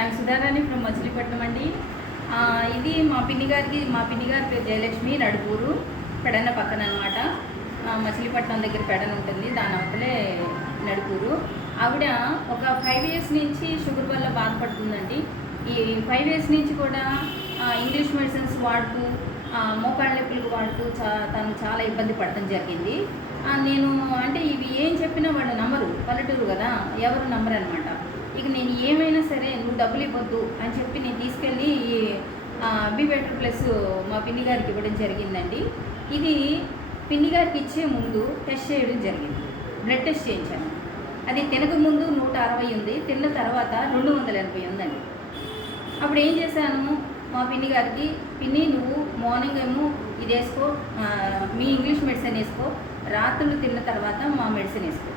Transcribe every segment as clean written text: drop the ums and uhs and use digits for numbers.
I'm Sudharani from Machilipatnam అండి. ఇది మా పిన్ని గారి పేరు జయలక్ష్మి, నడుపూరు పెడన పక్కన అనమాట. మచిలీపట్నం దగ్గర పెడన ఉంటుంది, దాని అవతలే నడుపూరు. ఆవిడ ఒక 5 years నుంచి షుగర్ వల్ల బాధపడుతుందండి. ఈ 5 years నుంచి కూడా ఇంగ్లీష్ మెడిసిన్స్ వాడుతూ మోకాళ్ళ నొప్పులకు వాడుతూ తను చాలా ఇబ్బంది పడటం జరిగింది. నేను అంటే ఇవి ఏం చెప్పినా వాళ్ళు నమ్మరు, పల్లెటూరు కదా, ఎవరు నమ్మరు అనమాట. ఇక నేను ఏమైనా సరే నువ్వు డబ్బులు ఇవ్వద్దు అని చెప్పి నేను తీసుకెళ్ళి బీ బెటర్ ప్లస్ మా పిన్ని గారికి ఇవ్వడం జరిగిందండి. ఇది పిన్ని గారికి ఇచ్చే ముందు టెస్ట్ చేయడం జరిగింది, బ్లడ్ టెస్ట్ చేయించాను. అది తినక ముందు 160 ఉంది, తిన్న తర్వాత 280 ఉందండి. అప్పుడు ఏం చేశాను, మా పిన్ని గారికి, పిన్ని నువ్వు మార్నింగ్ ఏమో ఇది వేసుకో, మీ ఇంగ్లీష్ మెడిసిన్ వేసుకో, రాత్రులు తిన్న తర్వాత మా మెడిసిన్ వేసుకో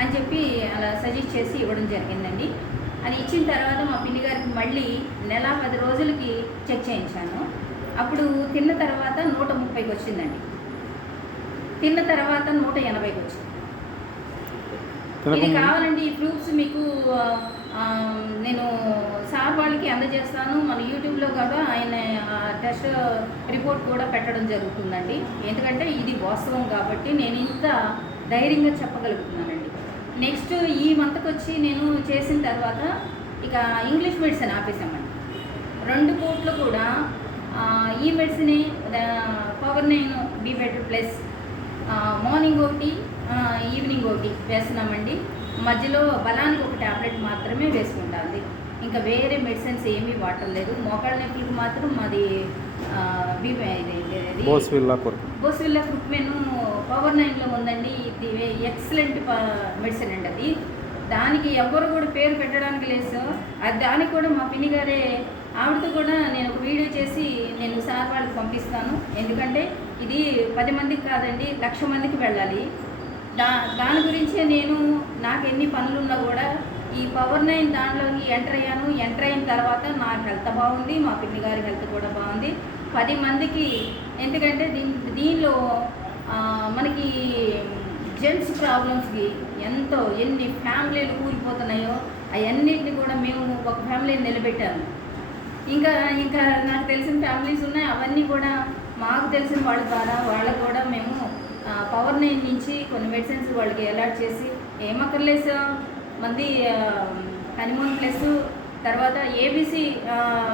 అని చెప్పి అలా సజెస్ట్ చేసి ఇవ్వడం జరిగిందండి. అది ఇచ్చిన తర్వాత మా పిన్ని గారికి మళ్ళీ 10 రోజులకి చెక్ చేయించాను. అప్పుడు తిన్న తర్వాత 130కి వచ్చిందండి, తిన్న తర్వాత 180కి వచ్చింది. ఇది కావాలండి, ఈ ప్రూఫ్స్ మీకు నేను సార్ వాళ్ళకి అందజేస్తాను. మన యూట్యూబ్లో కూడా ఆయన టెస్ట్ రిపోర్ట్ కూడా పెట్టడం జరుగుతుందండి. ఎందుకంటే ఇది వాస్తవం కాబట్టి నేను ఇంత ధైర్యంగా చెప్పగలుగుతున్నానండి. నెక్స్ట్ ఈ మంత్కి వచ్చి నేను చేసిన తర్వాత ఇక ఇంగ్లీష్ మెడిసిన్ ఆపేసామండి. 2 పూట్లు కూడా ఈ medicine power 9 be better plus morning ఒకటి, ఈవినింగ్ ఒకటి వేస్తున్నామండి. మధ్యలో బలానికి ఒక ట్యాబ్లెట్ మాత్రమే వేసుకుంటుంది. ఇంకా వేరే మెడిసిన్స్ ఏమీ వాడలేదు. మోకాళ్ళ నొప్పులకు మాత్రం మాది బోస్విల్లా క్రుక్మెన్ పవర్ 9లో ఉందండి. ఇది ఎక్సలెంట్ మెడిసిన్ అండి. అది దానికి ఎవరు కూడా పేరు పెట్టడానికి లేదు. అది దానికి కూడా మా పిన్ని గారే, ఆవిడతో కూడా నేను ఒక వీడియో చేసి నేను సార్ వాళ్ళకి పంపిస్తాను. ఎందుకంటే ఇది 10 మందికి కాదండి, 1,00,000 మందికి వెళ్ళాలి. దాని గురించే నేను నాకు ఎన్ని పనులున్నా కూడా ఈ పవర్ 9 దాంట్లోకి ఎంటర్ అయ్యాను. ఎంటర్ అయిన తర్వాత నా హెల్త్ బాగుంది, మా పిన్ని గారి హెల్త్ కూడా బాగుంది. 10 మందికి, ఎందుకంటే దీనిలో మనకి జెంట్స్ ప్రాబ్లమ్స్కి ఎన్ని ఫ్యామిలీలు కూలిపోతున్నాయో అవన్నిటిని కూడా మేము ఒక ఫ్యామిలీని నిలబెట్టాము. ఇంకా నాకు తెలిసిన ఫ్యామిలీస్ ఉన్నాయి, అవన్నీ కూడా మాకు తెలిసిన వాళ్ళ ద్వారా వాళ్ళకు కూడా మేము పవర్ 9 నుంచి కొన్ని మెడిసిన్స్ వాళ్ళకి అలాట్ చేసి, ఏమక్కర్లేదు మంది హనీమూన్ ప్లస్ తర్వాత ఏబీసీ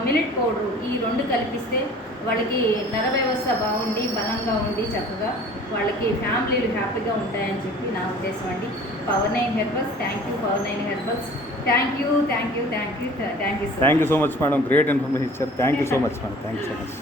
మిల్లెట్ పౌడరు, ఈ 2 కలిపిస్తే వాళ్ళకి నర వ్యవస్థ బాగుండి బలంగా ఉండి చక్కగా వాళ్ళకి ఫ్యామిలీలు హ్యాపీగా ఉంటాయని చెప్పి నా ఉద్దేశం అండి. Power 9 herbals, thank you power 9 herbals, thank you so much madam. Great information ఇచ్చారు. Thank you so much madam. Thank you so much.